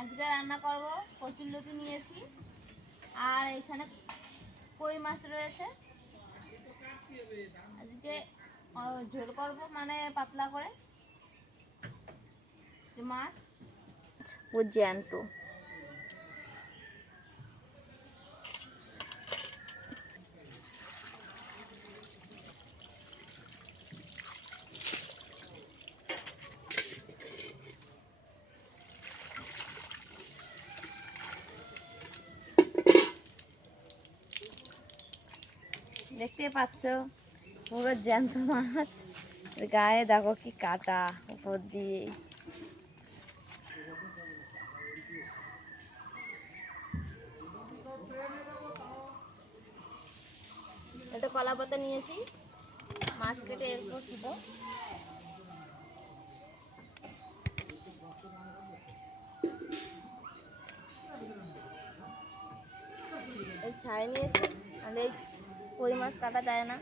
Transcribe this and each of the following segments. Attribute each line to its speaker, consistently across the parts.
Speaker 1: আজকে রান্না করব কচুরলতি নিয়েছি। আর এখানে কই মাছ রয়েছে? আজকে ঝোল করব মানে পাতলা করে। মাছ? ও জ্যান্ত। দেখতে পাচ্ছ? পুরো জ্যান্ত মাছ। গায়ে দেখো কি কাটা উপর দিয়ে। এটা কলা পাতা নিয়েছি। মাছ কেটে এরপর দিব। ছাই নিয়েছি। কই মাছ কাটা যায় না।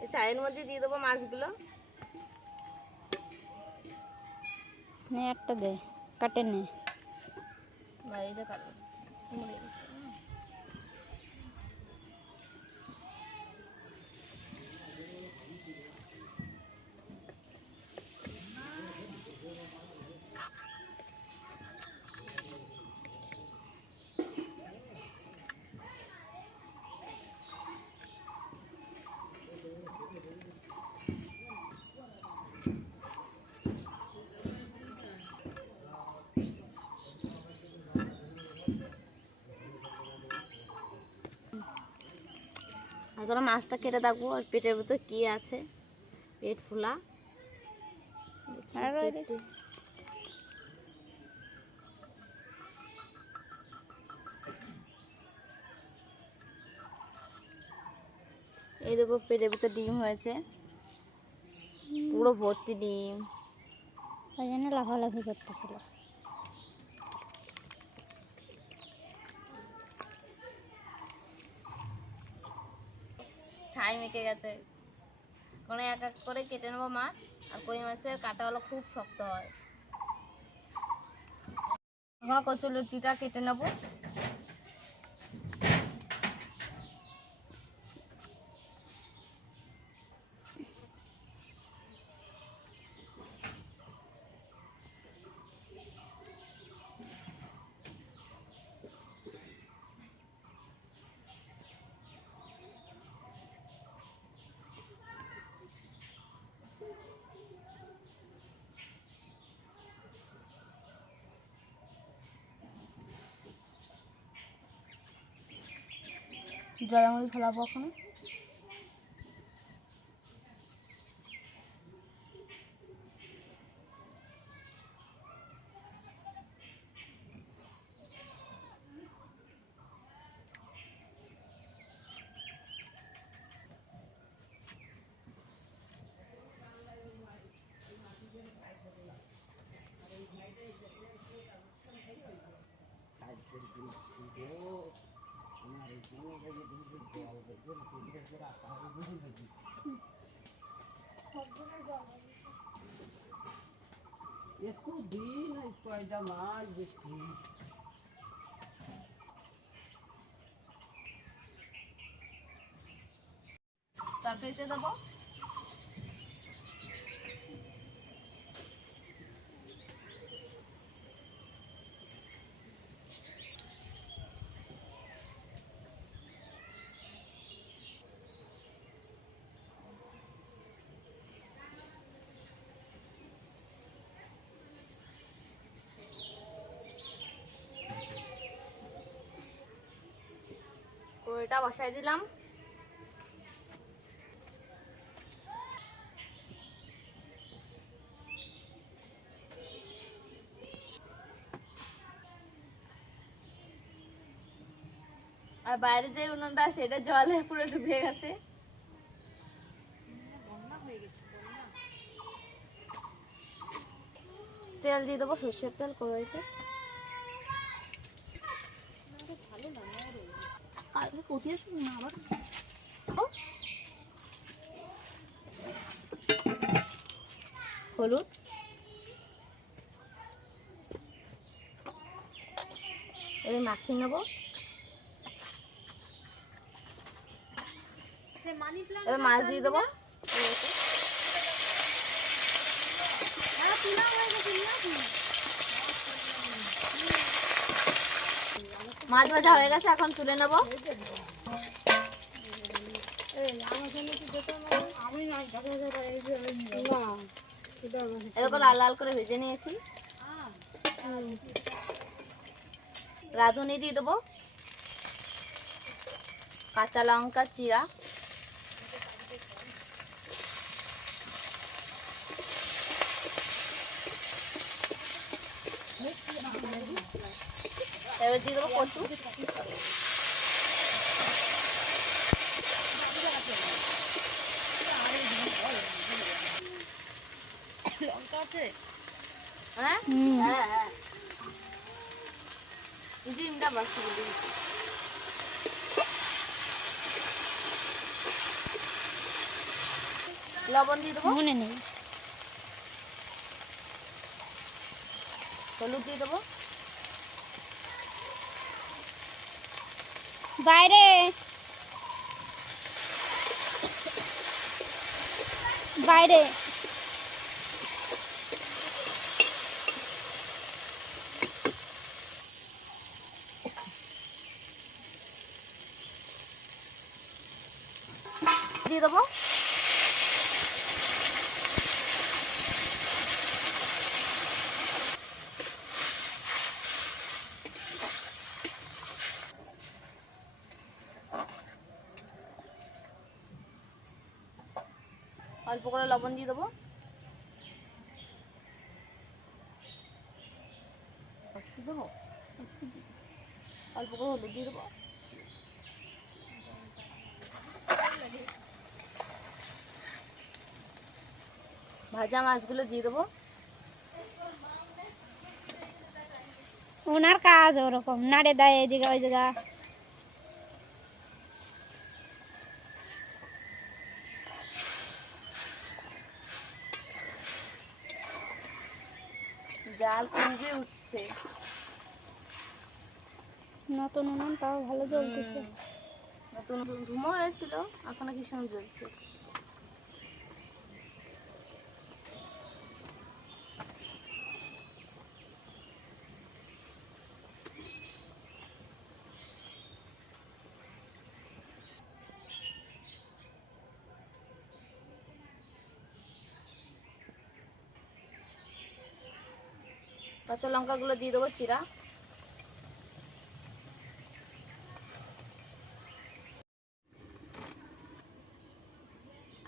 Speaker 1: এই ছাইয়ের মধ্যে দিয়ে দেবো মাছগুলো।
Speaker 2: একটা দে কাটে নে।
Speaker 1: বাইরে কাটবো এখন মাছটা কেটে দেখব আর পেটের ভিতর কি আছে। পেট ফোলা। এই দেখো পেটের ভিতর ডিম হয়েছে। পুরো ভর্তি ডিম।
Speaker 2: ওই জন্য লাফালাফি করতেছিল।
Speaker 1: মেখে গেছে? কোনো এক এক করে কেটে নেব মাছ, আর কই মাছের কাঁটাগুলো খুব শক্ত হয়। এখন কচুর লুটিটা কেটে নেব। জলের মধ্যে ফেলাবো
Speaker 3: দিন আজ কয়টা মাছ দেখি
Speaker 1: তারপরে দেবো কড়াইটা বসাই দিলাম। আর বাইরে যে উনুনটা, সেটা জলে পুরো ডুবে গেছে। তেল দিয়ে দেবো সর্ষের তেল কড়াইতে। হলুদ। এবার মাখিয়ে নেব। এবার মাছ দিয়ে দেবো। মাছ ভাজা হয়ে গেছে এখন তুলে নেব। এরকম লাল লাল করে ভেজে নিয়েছি। রাঁধুনি দিয়ে দেবো। কাঁচা লঙ্কা চিরা এবার দিয়ে দেবো কচু। হ্যাঁ? হ্যাঁ হ্যাঁ। ডিমটা বসিয়ে দিয়েছি লবণ দিয়ে দেবো?
Speaker 2: মনে নেই।
Speaker 1: হলুদ দিয়ে দেবো?
Speaker 2: বাইরে। বাইরে
Speaker 1: দিয়ে দেবো অল্প করে লবণ দিয়ে দেবো। অল্প করে হলুদ দিয়ে দেবো। ভাজা মাছগুলো দিয়ে দেবো।
Speaker 2: ওনার কাজ ওরকম, নাড়ে দেয় এদিকে ওই জায়গা
Speaker 1: জাল কুঁজে উঠছে
Speaker 2: নতুন উনুন তাও ভালো জ্বলতেছে।
Speaker 1: নতুন ধুমো হয়েছিল এখন কি সুন্দর জ্বলছে কাঁচা লঙ্কাগুলো দিয়ে দেবো, চিরা।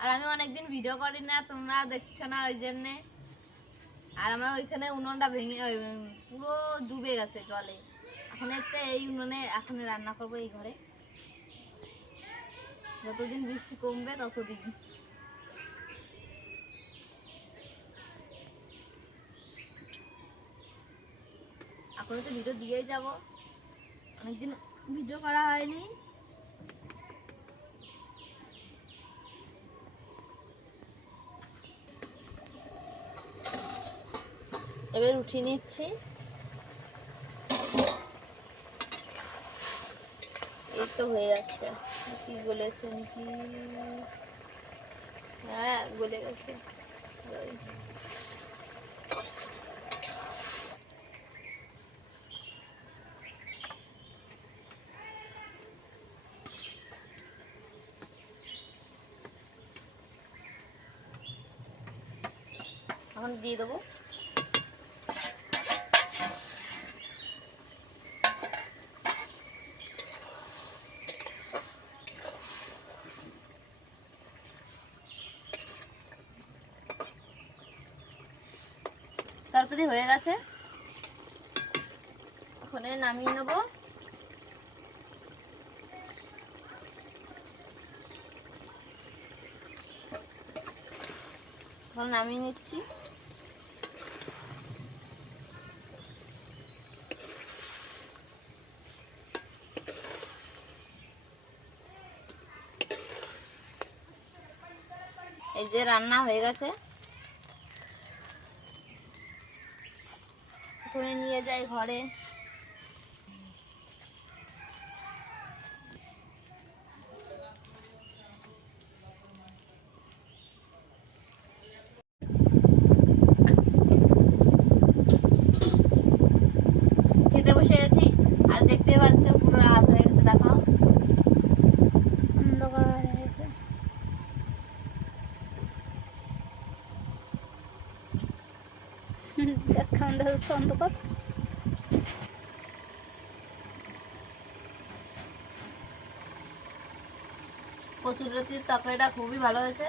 Speaker 1: আর আমি অনেকদিন ভিডিও করি না, তোমরা দেখছ না ওই জন্যে। আর আমার ওইখানে উনুনটা ভেঙে পুরো ডুবে গেছে জলে। এখন একটা এই উনুনে, এখন রান্না করব এই ঘরে। যতদিন বৃষ্টি কমবে ততদিন। এখন তো ভিডিও দিয়েই যাব। অনেকদিন ভিডিও করা হয়নি। এবার উঠিয়ে নিচ্ছি। এই তো হয়ে যাচ্ছে। কি বলেছে নাকি? হ্যাঁ গলে গেছে। এখন দিয়ে দেবো। তারপরে হয়ে গেছে। এখন নামিয়ে নেব। নামিয়ে নিচ্ছি। এই যে রান্না হয়ে গেছে। করে নিয়ে যাই ঘরে। খেতে বসে গেছি আর দেখতে পাচ্ছ পুরো রাত
Speaker 2: দেখো অন্ধকার
Speaker 1: কচুরতির তরকারিটা খুবই ভালো হয়েছে।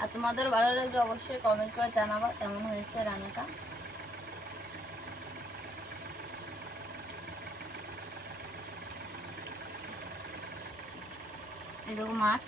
Speaker 1: আর তোমাদের ভালো লাগলে অবশ্যই কমেন্ট করে জানাবা কেমন হয়েছে রান্নাটা। এই দেখো মাছ।